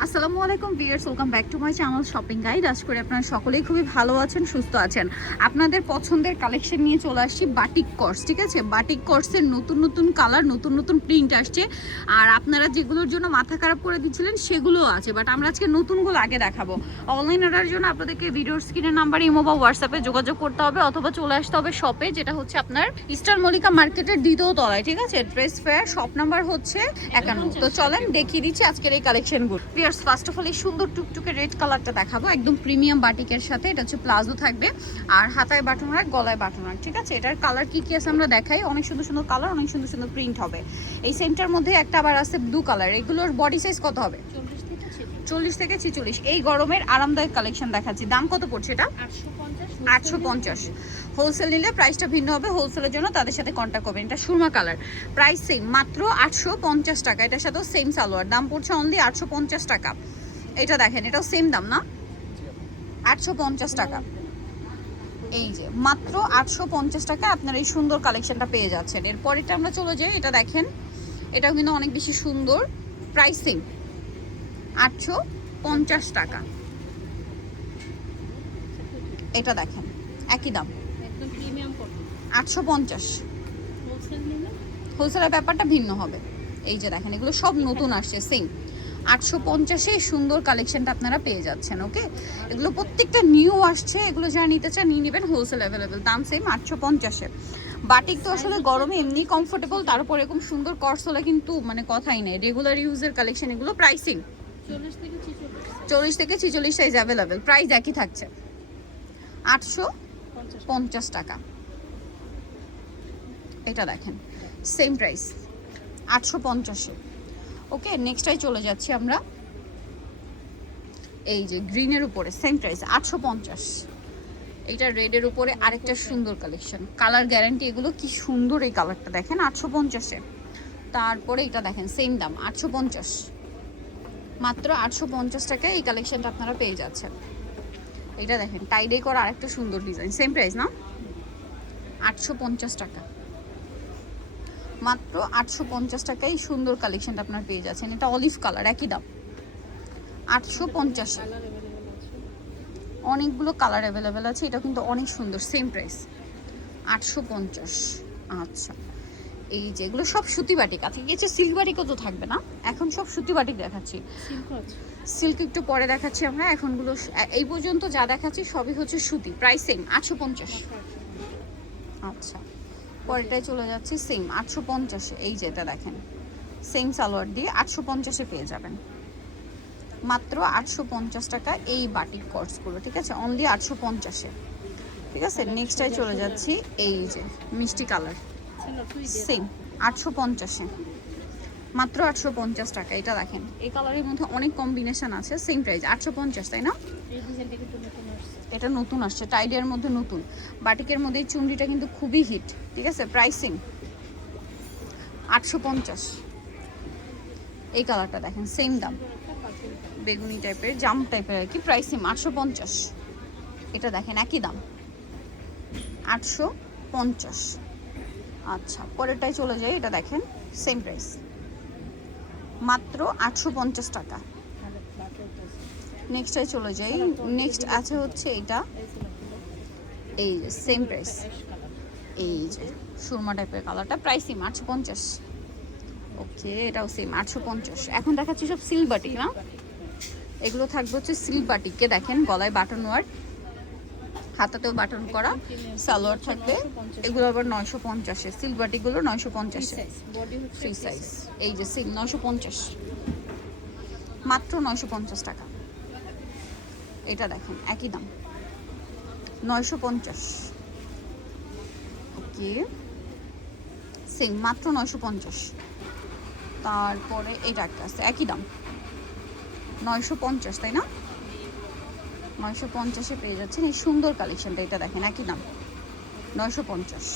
আসসালামু আলাইকুম viewers, welcome back to my channel shopping guide. আশা করি আপনারা সকলেই খুবই ভালো আছেন, সুস্থ আছেন। আপনাদের পছন্দের কালেকশন নিয়ে চলে আসছি বাটিক কর্স, ঠিক আছে? বাটিক কর্সের নতুন নতুন কালার, নতুন নতুন প্রিন্ট আসছে। আর আপনারা যেগুলোর জন্য মাথা খারাপ করে দিচ্ছিলেন সেগুলোও আছে, বাট আমরা আজকে নতুনগুলো আগে দেখাবো। অনলাইন অর্ডারের জন্য আপনাদেরকে ভিডিওর স্ক্রিনের নাম্বারে ইমো বা হোয়াটসঅ্যাপে যোগাযোগ করতে হবে, অথবা চলে আসতে হবে শপে, যেটা হচ্ছে আপনার ইস্টার্ন মল্লিকা মার্কেটের দ্বিতীয় তলায়, ঠিক আছে? ড্রেস ফেয়ার, শপ নাম্বার হচ্ছে 51। তো চলেন দেখিয়ে দিচ্ছি আজকের এই কালেকশনগুলো। ফার্স্ট অফ অল এই সুন্দর টুকটুকে রেড কালারটা দেখাবো, একদম প্রিমিয়াম বাটিকের সাথে। এটা হচ্ছে প্লাজো থাকবে, আর হাতায় বাটন রাখ, গলায় বাটন রাখ, ঠিক আছে? এটার কালার কি কি আছে আমরা দেখাই। অনেক সুন্দর সুন্দর কালার, অনেক সুন্দর সুন্দর প্রিন্ট হবে। এই সেন্টার মধ্যে একটা আবার আছে ব্লু কালার। এগুলোর বডি সাইজ কত হবে? 40 থেকে 46। এই গরমের আরামদায়ক কালেকশন দেখাচ্ছি। দাম কত পড়ছে এটা? 850। হোলসেল নিলে প্রাইসটা ভিন্ন হবে। হোলসেলের জন্য তাদের সাথে কন্ট্যাক্ট করবেন। এটা সুরমা কালার, প্রাইস সেম, মাত্র 850 টাকা। এটার সাথেও সেম সালোয়ার, দাম পড়ছে অনলি 850 টাকা। এটা দেখেন, এটাও সেম দাম না? 850 টাকা। এই যে মাত্র 850 টাকা আপনার এই সুন্দর কালেকশনটা পেয়ে যাচ্ছেন। এরপর এটা আমরা চলে যাই, এটা দেখেন, এটাও কিন্তু অনেক বেশি সুন্দর। প্রাইসিং 850 টাকা। এটা দেখেন, একই দাম, 850। হোলসেলের ব্যাপারটা ভিন্ন হবে। এই যে দেখেন, এগুলো সব নতুন আসছে, সেম 850-এ সুন্দর কালেকশনটা আপনারা পেয়ে যাচ্ছেন। ওকে, এগুলো প্রত্যেকটা নিউ আসছে, এগুলো যারা নিতে চান নিয়ে নেবেন। হোলসেল অ্যাভেলেবেল, দাম সেম 850-এ। বাটিক তো আসলে গরমে এমনি কমফোর্টেবল, তার উপর এরকম সুন্দর কর্স হলে কিন্তু মানে কথাই নেই। রেগুলার ইউজের কালেকশন এগুলো। প্রাইসিং 40 থেকে 46 সাইজ অ্যাভেলেবেল। প্রাইস একই থাকছে, 850 টাকা। এটা দেখেন, সেম প্রাইস 850-এ। ওকে, নেক্সটটাই চলে যাচ্ছি আমরা। এই যে গ্রিনের উপরে সেম প্রাইস 850। এইটা রেডের উপরে আরেকটা সুন্দর কালেকশন, কালার গ্যারান্টি। এগুলো কি সুন্দর, এই কালারটা দেখেন 850-এ। তারপরে এটা দেখেন, সেম দাম 850। মাত্র 850 টাকায় এই কালেকশনটা আপনারা পেয়ে যাচ্ছেন। এটা দেখেন, টাইডে করা আরেকটা সুন্দর ডিজাইন, সেম প্রাইস না? 850 টাকা। মাত্র 850 টাকায় সুন্দর কালেকশনটা আপনারা পেয়ে যাচ্ছেন। এটা অলিভ কালার, একই দাম 850। অনেকগুলো কালার অ্যাভেলেবেল আছে। এটা কিন্তু অনেক সুন্দর, সেম প্রাইস 850। আচ্ছা, এই যেগুলো সব সুতি বাটিক। আজকে কিছু সিল্ক বাটিকও তো থাকবে না, এখন সব সুতি বাটিক দেখাচ্ছি। সিল্ক একটু পরে দেখাচ্ছি আমরা। এখনগুলো এই পর্যন্ত যা দেখাচ্ছি সবই হচ্ছে সুতি। Price same 850। আচ্ছা, পরেরটায় চলে যাচ্ছি, সেম 850-এ। এই যেটা দেখেন, সেম সালোয়ার দিয়ে 850-এ পেয়ে যাবেন। মাত্র 850 টাকা এই বাটিক কর্সগুলো, ঠিক আছে? অনলি 850-এ, ঠিক আছে? নেক্সটটায় চলে যাচ্ছি, এই যে মিষ্টি কালার, সেম 850-এ। মাত্র 850 টাকা। এটা দেখেন, এই কালারের মধ্যে অনেক কম্বিনেশন আছে, সেম প্রাইস 850, তাই না? এটা নতুন আসছে, টাইডের মধ্যে নতুন। বাটিকের মধ্যে এই চুনরিটা কিন্তু খুবই হিট, ঠিক আছে? প্রাইসিং 850। এই কালারটা দেখেন, সেম দাম, বেগুনি টাইপের, জাম টাইপের আর কি। প্রাইসিং 850। এটা দেখেন, একই দাম 850। আচ্ছা, পরেরটাই চলে যাই। এটা দেখেন, সেম প্রাইস, মাত্র 850 টাকা। নেক্সটটাই চলে যাই। নেক্সট আছে হচ্ছে এটা, এই যে সেম প্রাইস, এই যে সুরমা টাইপের কালারটা। প্রাইসিং 850। ওকে, এটাও সেম 850। এখন দেখাচ্ছি সব সিল্ক বাটিক না, এগুলো থাকবে হচ্ছে সিল্ক বাটিকে। দেখেন, গলায় বাটন ওয়ার্ক, হাতাতেও বাটন করা, সালোয়ার থাকবে। এগুলো আবার 950-এ। সিল্ক বাটিকগুলো 950-এ, ফ্রি সাইজ। এই যে সেম 950, মাত্র 950 টাকা। এটা দেখেন, একই দাম 950। ওকে, সেম মাত্র 950। তারপরে এটা একটা আছে, একই দাম 950, তাই না? 950-এ পেয়ে যাচ্ছেন এই সুন্দর কালেকশনটা। এটা দেখেন, একই দাম 950।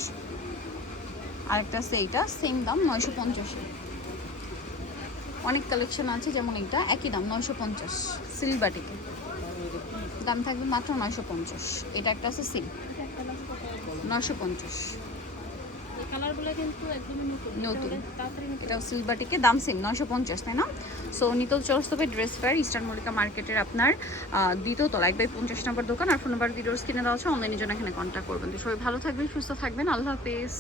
আরেকটা আছে, এইটা সেম দাম 950-এ। অনেক কালেকশন আছে, যেমন এইটা একই দাম 950। সিল্ক বাটিকে দাম থাকবে মাত্র 950। এটা একটা আছে সেম 950। কালারগুলো কিন্তু একদমই নতুন নতুন। তাড়াতাড়ি এটাও সিল্ক বাটিকে, দাম সেম 950, তাই না? সো নিতল চৌরাস্তা ড্রেস ফেয়ার, ইস্টার্ন মল্লিকা মার্কেটের আপনার দ্বিতীয় তলা 1/50 নম্বর দোকান। আর ফোন নাম্বার ভিডিওস কিনে দেওয়া আছে, অনলাইনের জন্য এখানে কন্ট্যাক্ট করবেন। তো সবাই ভালো থাকবেন, সুস্থ থাকবেন, আল্লাহ হাফেজ।